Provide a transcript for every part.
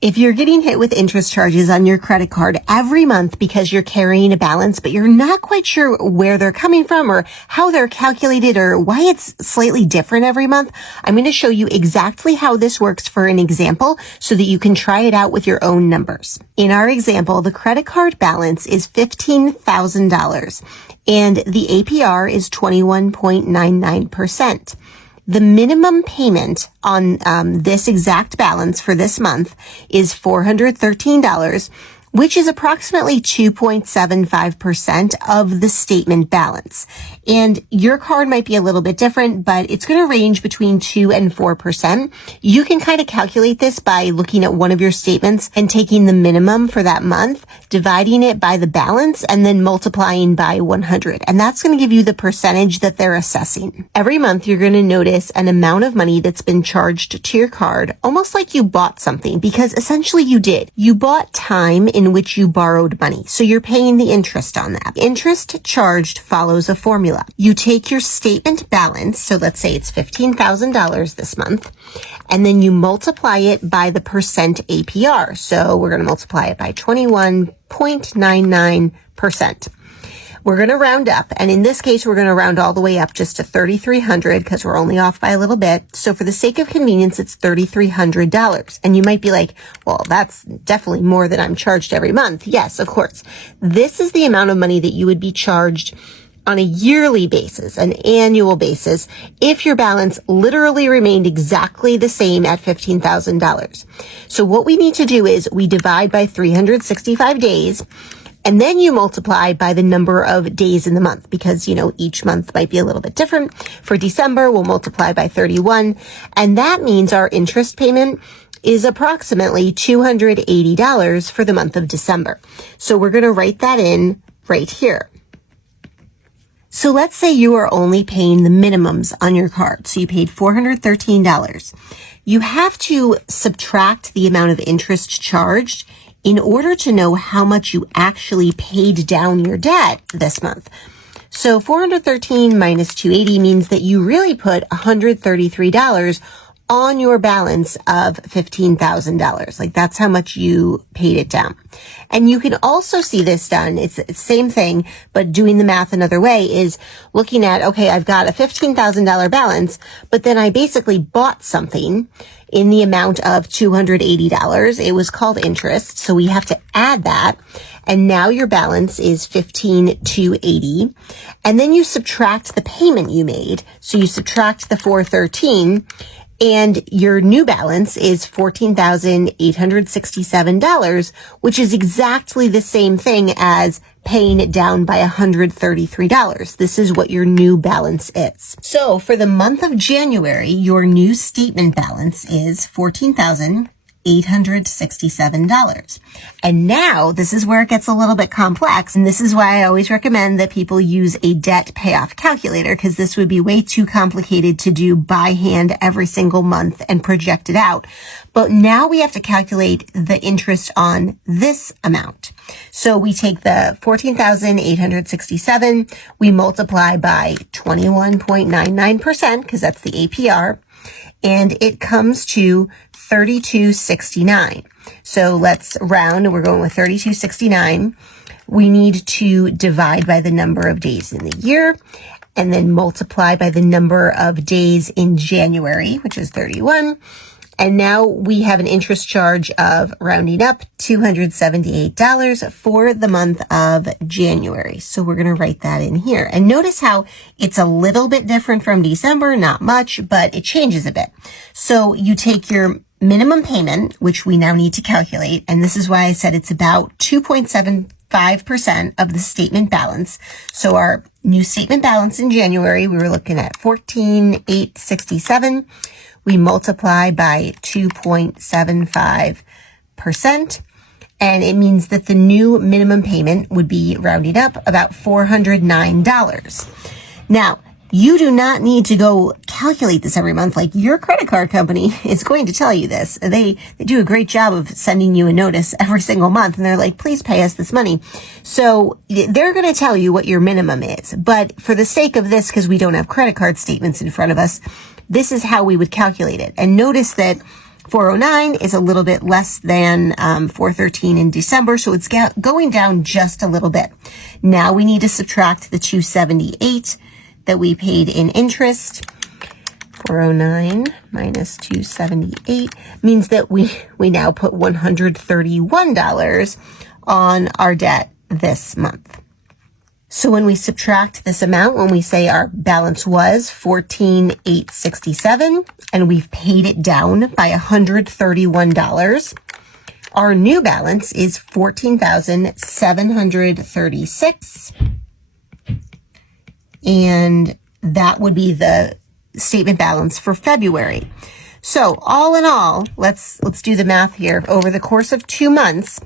If you're getting hit with interest charges on your credit card every month because you're carrying a balance, but you're not quite sure where they're coming from or how they're calculated or why it's slightly different every month, I'm going to show you exactly how this works for an example so that you can try it out with your own numbers. In our example, the credit card balance is $15,000 and the APR is 21.99%. The minimum payment on this exact balance for this month is $413, which is approximately 2.75% of the statement balance. And your card might be a little bit different, but it's going to range between 2 and 4%. You can kind of calculate this by looking at one of your statements and taking the minimum for that month, dividing it by the balance, and then multiplying by 100. And that's going to give you the percentage that they're assessing. Every month, you're going to notice an amount of money that's been charged to your card, almost like you bought something, because essentially you did. You bought time in which you borrowed money. So you're paying the interest on that. Interest charged follows a formula. You take your statement balance, so let's say it's $15,000 this month, and then you multiply it by the percent APR. So we're going to multiply it by 21.99%. We're going to round up, and in this case, we're going to round all the way up just to $3,300 because we're only off by a little bit. So for the sake of convenience, it's $3,300. And you might be like, well, that's definitely more than I'm charged every month. Yes, of course. This is the amount of money that you would be charged on a yearly basis, an annual basis, if your balance literally remained exactly the same at $15,000. So what we need to do is we divide by 365 days, and then you multiply by the number of days in the month because, each month might be a little bit different. For December, we'll multiply by 31. And that means our interest payment is approximately $280 for the month of December. So we're going to write that in right here. So let's say you are only paying the minimums on your card. So you paid $413. You have to subtract the amount of interest charged in order to know how much you actually paid down your debt this month. So 413 minus 280 means that you really put $133 on your balance of $15,000. Like that's how much you paid it down. And you can also see this done. It's the same thing, but doing the math another way is looking at, okay, I've got a $15,000 balance, but then I basically bought something in the amount of $280. It was called interest. So we have to add that. And now your balance is $15,280. And then you subtract the payment you made. So you subtract the $413. And your new balance is $14,867, which is exactly the same thing as paying it down by $133. This is what your new balance is. So for the month of January, your new statement balance is $14,867. And now this is where it gets a little bit complex. And this is why I always recommend that people use a debt payoff calculator, because this would be way too complicated to do by hand every single month and project it out. But now we have to calculate the interest on this amount. So we take the $14,867, we multiply by 21.99% because that's the APR, and it comes to $32.69. So let's round. We're going with $32.69. We need to divide by the number of days in the year and then multiply by the number of days in January, which is 31. And now we have an interest charge of, rounding up, $278 for the month of January. So we're going to write that in here. And notice how it's a little bit different from December, not much, but it changes a bit. So you take your minimum payment, which we now need to calculate, and this is why I said it's about 2.75% of the statement balance. So our new statement balance in January, we were looking at $14,867. We multiply by 2.75%, and it means that the new minimum payment would be, rounded up, about $409. Now, you do not need to go calculate this every month. Like, your credit card company is going to tell you this. They do a great job of sending you a notice every single month, and they're like, please pay us this money. So they're going to tell you what your minimum is. But for the sake of this, because we don't have credit card statements in front of us, this is how we would calculate it. And notice that 409 is a little bit less than 413 in December, so it's going down just a little bit. Now we need to subtract the 278 that we paid in interest. 409 minus 278 means that we now put $131 on our debt this month. So when we subtract this amount, when we say our balance was $14,867 and we've paid it down by $131, our new balance is $14,736. And that would be the statement balance for February. So all in all, let's do the math here. Over the course of 2 months,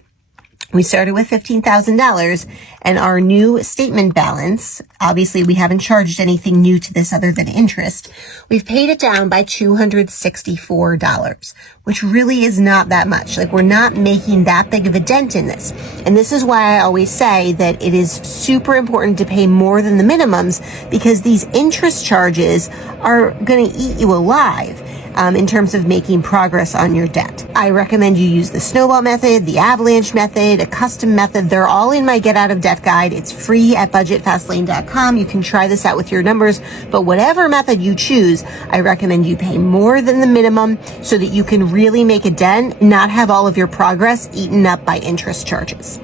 we started with $15,000 and our new statement balance, obviously we haven't charged anything new to this other than interest. We've paid it down by $264, which really is not that much. Like, we're not making that big of a dent in this. And this is why I always say that it is super important to pay more than the minimums, because these interest charges are going to eat you alive. In terms of making progress on your debt. I recommend you use the snowball method, the avalanche method, a custom method. They're all in my Get Out of Debt guide. It's free at budgetfastlane.com. You can try this out with your numbers, but whatever method you choose, I recommend you pay more than the minimum so that you can really make a dent, not have all of your progress eaten up by interest charges.